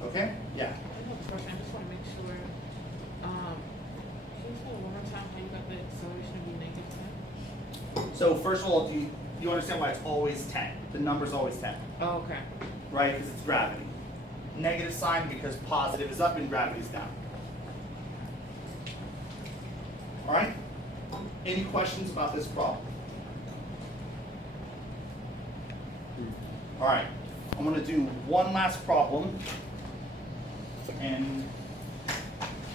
Okay? Yeah. I have a question. I just want to make sure. Can you say one more time how you got the acceleration to be -10? So first of all, do you understand why it's always 10? The number's always 10, Oh, okay. right? Because it's gravity. Negative sign because positive is up and gravity is down. All right? Any questions about this problem? All right, I'm gonna do one last problem and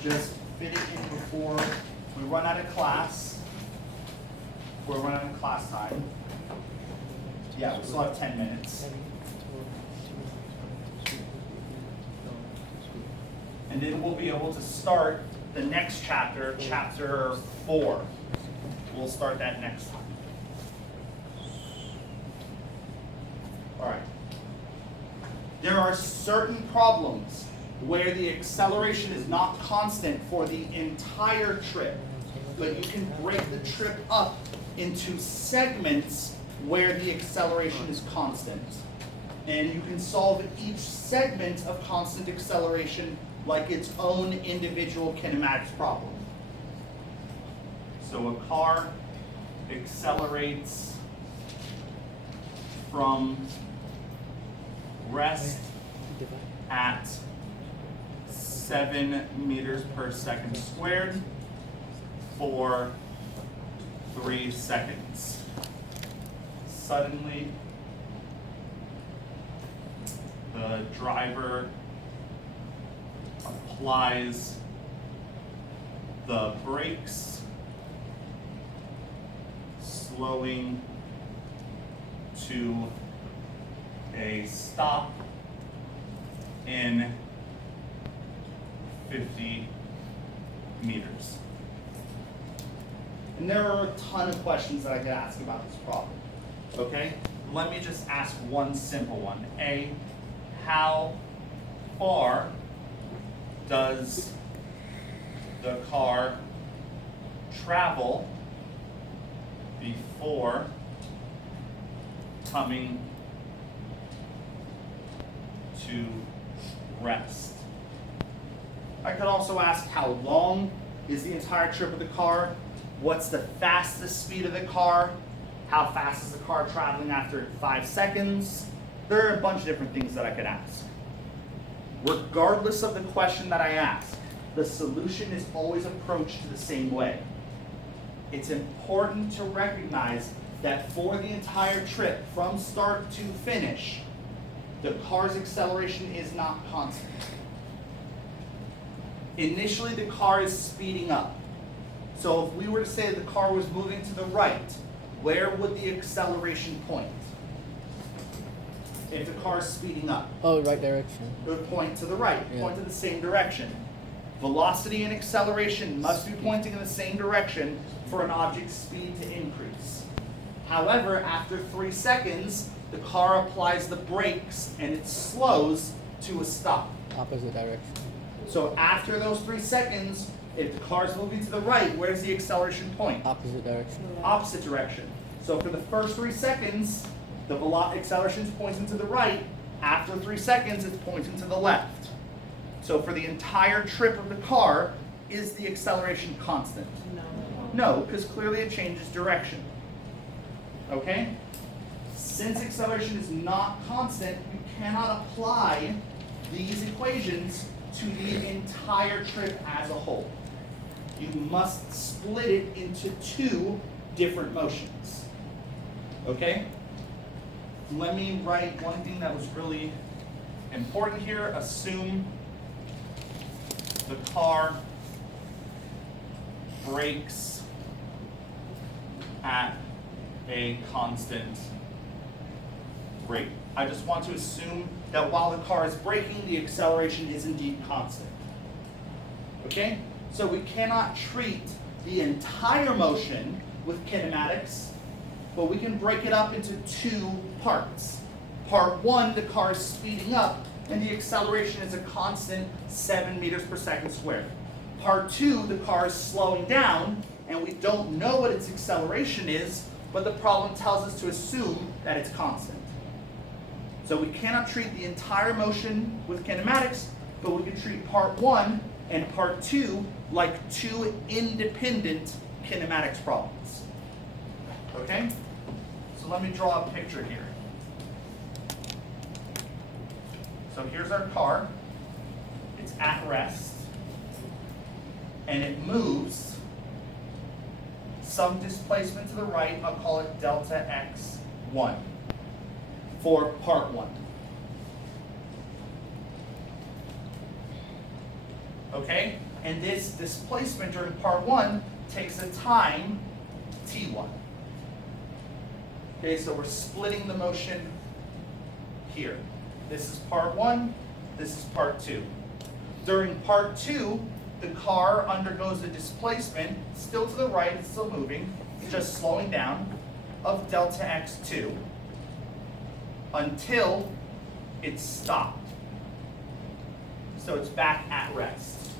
just fit it in before we run out of class. We're running out of class time. Yeah, we still have 10 minutes. And then we'll be able to start the next chapter, chapter 4. We'll start that next time. All right. There are certain problems where the acceleration is not constant for the entire trip, but you can break the trip up into segments where the acceleration is constant. And you can solve each segment of constant acceleration like its own individual kinematics problem. So a car accelerates from rest at 7 meters per second squared for 3 seconds. Suddenly, the driver applies the brakes, slowing to a stop in 50 meters. And there are a ton of questions that I could ask about this problem. Okay? Let me just ask one simple one. A, how far does the car travel before coming to rest? I could also ask how long is the entire trip of the car? What's the fastest speed of the car? How fast is the car traveling after 5 seconds? There are a bunch of different things that I could ask. Regardless of the question that I ask, the solution is always approached the same way. It's important to recognize that for the entire trip, from start to finish, the car's acceleration is not constant. Initially, the car is speeding up. So if we were to say the car was moving to the right, where would the acceleration point? If the car is speeding up, Oh, right direction. it would point to the right, Yeah. point to the same direction. Velocity and acceleration must be pointing in the same direction for an object's speed to increase. However, after 3 seconds, the car applies the brakes and it slows to a stop. Opposite direction. So after those 3 seconds, if the car is moving to the right, where's the acceleration point? Opposite direction. Opposite direction. So for the first 3 seconds, the acceleration is pointing to the right. After 3 seconds, it's pointing to the left. So for the entire trip of the car, is the acceleration constant? No. No, because clearly it changes direction. Okay? Since acceleration is not constant, you cannot apply these equations to the entire trip as a whole. You must split it into 2 different motions. Okay? Let me write one thing that was really important here. Assume the car brakes at a constant rate. I just want to assume that while the car is braking, the acceleration is indeed constant. Okay? So we cannot treat the entire motion with kinematics, but we can break it up into 2 parts. Part 1, the car is speeding up, and the acceleration is a constant 7 meters per second squared. Part 2, the car is slowing down, and we don't know what its acceleration is, but the problem tells us to assume that it's constant. So we cannot treat the entire motion with kinematics, but we can treat part 1 and part 2 like 2 independent kinematics problems. Okay? So let me draw a picture here. So here's our car. It's at rest. And it moves some displacement to the right. I'll call it delta x1 for part 1. Okay? And this displacement during part 1 takes a time t1. Okay, so we're splitting the motion here. This is part 1, this is part 2. During part 2, the car undergoes a displacement, still to the right, it's still moving, just slowing down, of delta x2 until it's stopped. So it's back at rest.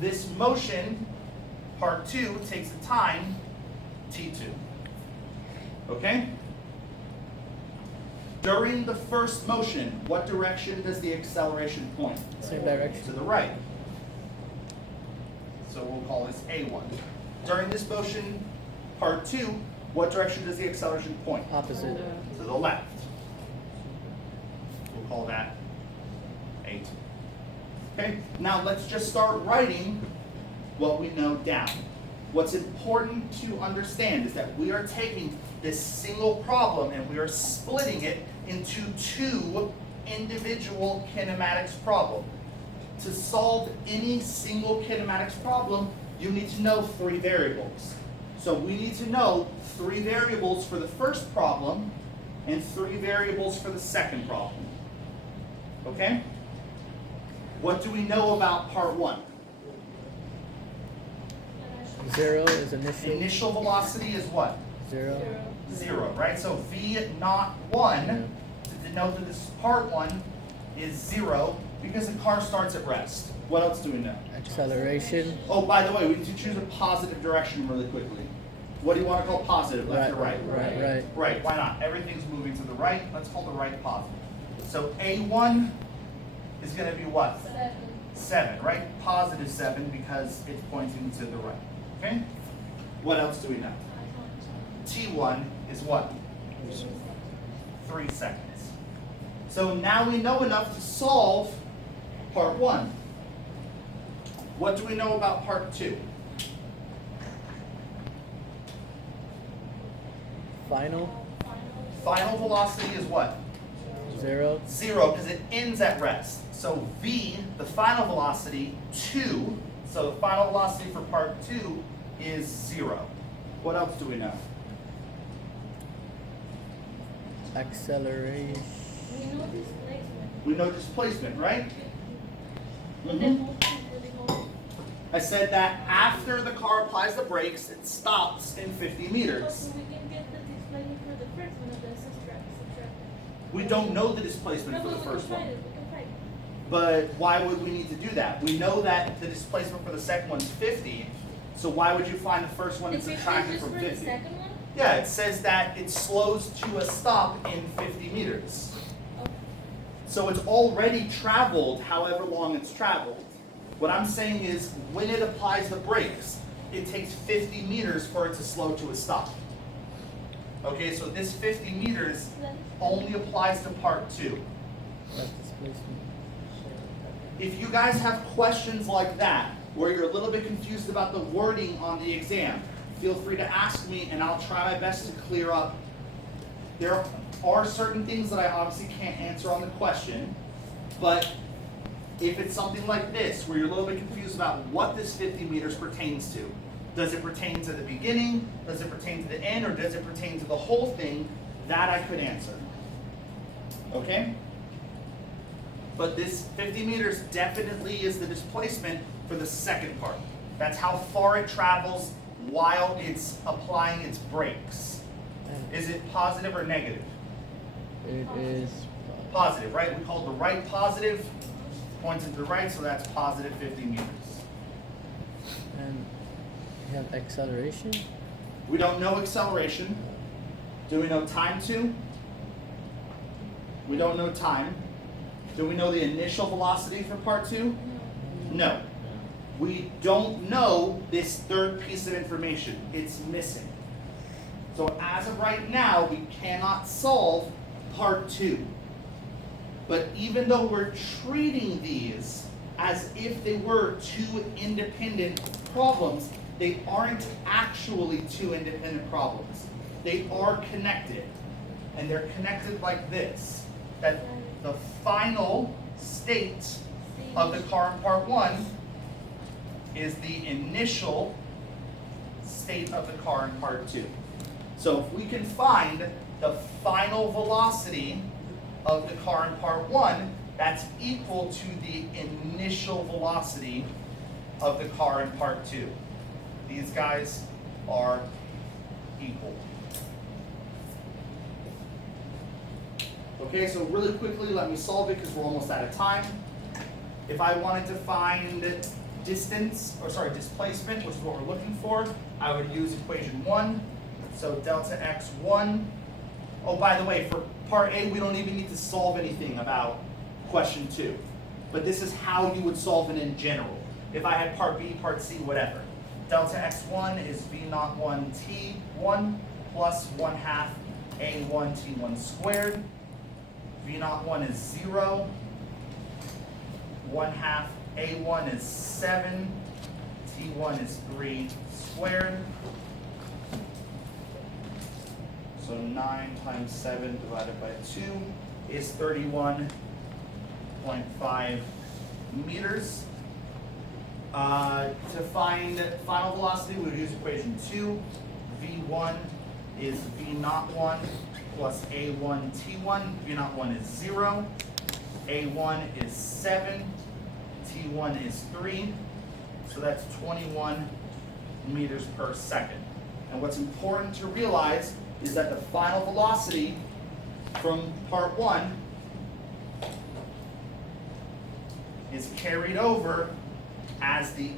This motion, part 2, takes a time t2. Okay? During the first motion, what direction does the acceleration point? Same direction. To the right. So we'll call this A1. During this motion, part 2, what direction does the acceleration point? Opposite. To the left. We'll call that A2. Okay, now let's just start writing what we know down. What's important to understand is that we are taking this single problem and we are splitting it into 2 individual kinematics problems. To solve any single kinematics problem, you need to know 3 variables. So we need to know 3 variables for the first problem and 3 variables for the second problem. Okay? What do we know about part 1? 0 is initial. Initial velocity is what? 0. 0, right? So V naught 1, Yeah. to denote that this is part 1, is 0 because the car starts at rest. What else do we know? Acceleration. Oh, by the way, we need to choose a positive direction really quickly. What do you want to call positive, left or right? Right. Right, why not? Everything's moving to the right. Let's call the right positive. So A1 is going to be what? 7, right? Positive 7 because it's pointing to the right. Okay? What else do we know? T1 is what? 3 seconds. So now we know enough to solve part 1. What do we know about part 2? Final. Final velocity is what? 0. 0, because it ends at rest. So v, the final velocity, 2. So the final velocity for part 2 is 0. What else do we know? Acceleration. We know displacement. We know displacement, right? But then motion really goes. I said that after the car applies the brakes, it stops in 50 meters. So we can get the displacement for the first one and then subtract. We don't know the displacement for the we first can find one. it, we can find it. But why would we need to do that? We know that the displacement for the second one's 50, so why would you find the first one and The subtract it just from for the 50? second one? Yeah, it says that it slows to a stop in 50 meters. Okay. So it's already traveled however long it's traveled. What I'm saying is when it applies the brakes, it takes 50 meters for it to slow to a stop. Okay, so this 50 meters only applies to part 2. That's displacement. If you guys have questions like that, where you're a little bit confused about the wording on the exam, feel free to ask me and I'll try my best to clear up. There are certain things that I obviously can't answer on the question, but if it's something like this, where you're a little bit confused about what this 50 meters pertains to, does it pertain to the beginning, does it pertain to the end, or does it pertain to the whole thing, that I could answer. Okay? But this 50 meters definitely is the displacement for the second part. That's how far it travels while it's applying its brakes. Is it positive or negative? It is. Positive, right? We call the right positive, pointing to the right, so that's positive 50 meters. And we have acceleration. We don't know acceleration. Do we know time to? We don't know time. Do we know the initial velocity for part 2? No. We don't know this third piece of information. It's missing. So as of right now, we cannot solve part 2. But even though we're treating these as if they were 2 independent problems, they aren't actually 2 independent problems. They are connected. And they're connected like this. That the final state of the car in part 1 is the initial state of the car in part 2. So if we can find the final velocity of the car in part 1, that's equal to the initial velocity of the car in part 2. These guys are equal. Okay, so really quickly, let me solve it because we're almost out of time. If I wanted to find displacement, which is what we're looking for, I would use equation 1. So delta x1. Oh, by the way, for part A, we don't even need to solve anything about question 2. But this is how you would solve it in general. If I had part B, part C, whatever. Delta x1 is v01 t1 plus 1/2 a1 t1 squared. v01 is 0. 1/2 a1 is 7. t1 is 3 squared. So 9 times 7 divided by 2 is 31.5 meters. To find final velocity, we would use equation 2. V1 is v01 plus a1 t1. v01 is 0. a1 is 7. t1 is 3. So that's 21 meters per second. And what's important to realize is that the final velocity from part 1 is carried over as the